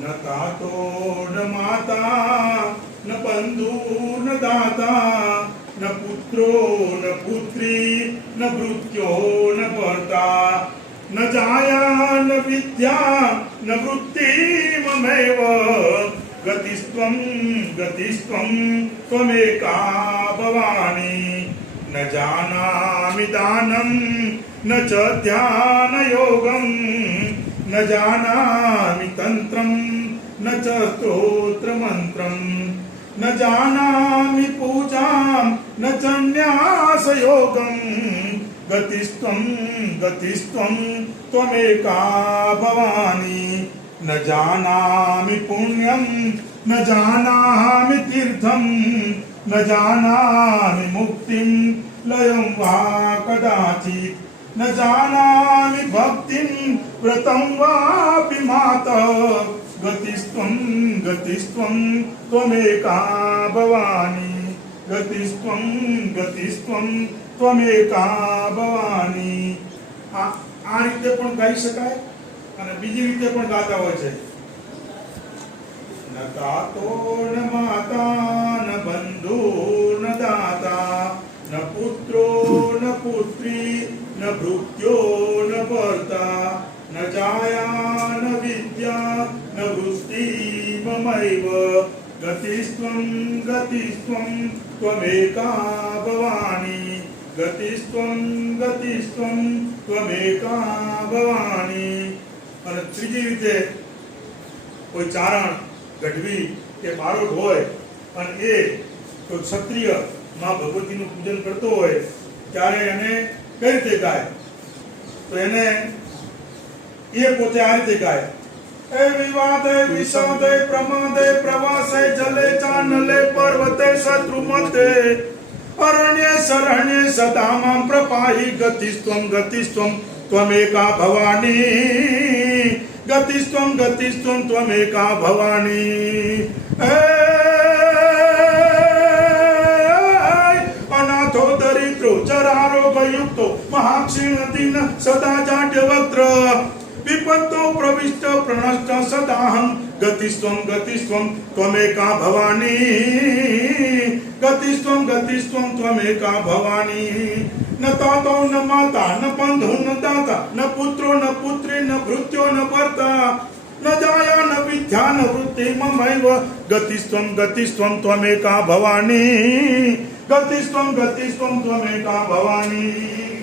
न तातो न माता न बंधु न दाता न पुत्रो न पुत्री न भृत्यो न भर्ता न जाया न विद्या न वृत्तिममेव गतिस्त्वं गतिस्त्वं त्वमेका भवानी न जानामि दानं न च ध्यानयोगं न जानामि तंत्रं न च स्तोत्रमन्त्रं न जानामि पूजां न च न्यासयोगं गतिस्त्वं गतिस्त्वं त्वमेका भवानी न जानामि पुण्यं न जानामि तीर्थं न जानामि मुक्तिं लयं वा कदाचित् न जानामि भक्तिं व्रतं वापि मातः गतिस्त्वं गतिस्त्वं त्वमेका भवानी गतिस्त्वं गतिस्त्वं त्वमेका भवानी। આ રીતે પણ ગાઈ શકાય અને બીજી રીતે પણ ગાતા હોય છે। ન તાતો ન માતા ન બંધુ ન દાતા ન પુત્રો ન પુત્રી ન ભૃત્યો ન ભર્તા ન જાયા ન વિદ્યા ન વૃત્તિમમૈવ ગતિસ્ત્વં ગતિસ્ત્વં ત્વમેકા ભવાની ગતિસ્ત્વં ગતિસ્ત્વં ત્વમેકા ભવાની। અને ત્રીજી રીતે કોઈ ચારણ ગઢવી કે બારોટ હોય અને એ કોઈ ક્ષત્રિય માં ભગવતીનું પૂજન કરતો હોય ત્યારે એને કઈ રીતે ગાય તો એને એ પોતે આ રીતે ગાય। એ વિવાદે વિષાદે પ્રમાદે પ્રવાસે જલે ચાનલે પર્વતે શત્રુમતે અરણ્ય શરણ્ય સદા માં પ્રપાહી ગતિસ્ત્વં ગતિસ્ત્વં ત્વમેકા ભવાની ગતિસ્ત્વં ગતિસ્ત્વં ત્વમેકા ભવાની। અનાથો દરિદ્રો ચરારોગયુક્તો મહાક્ષીણદીન સદા જાડ્યવક્ત્ર વિપત્તો પ્રવિષ્ટ પ્રણષ્ટ સદાહં ગતિસ્ત્વં ગતિસ્ત્વં ત્વમેકા ભવાની ગતિસ્ત્વં ગતિસ્ત્વં ત્વમેકા ભવાની। न तातो न माता न बंधु न दाता न पुत्रो न पुत्री न भृत्यो न भर्ता न जाया न विद्या न वृत्तिममैव गतिस्त्वं गतिस्त्वं त्वमेका भवानी गतिस्त्वं गतिस्त्वं त्वमेका भवानी।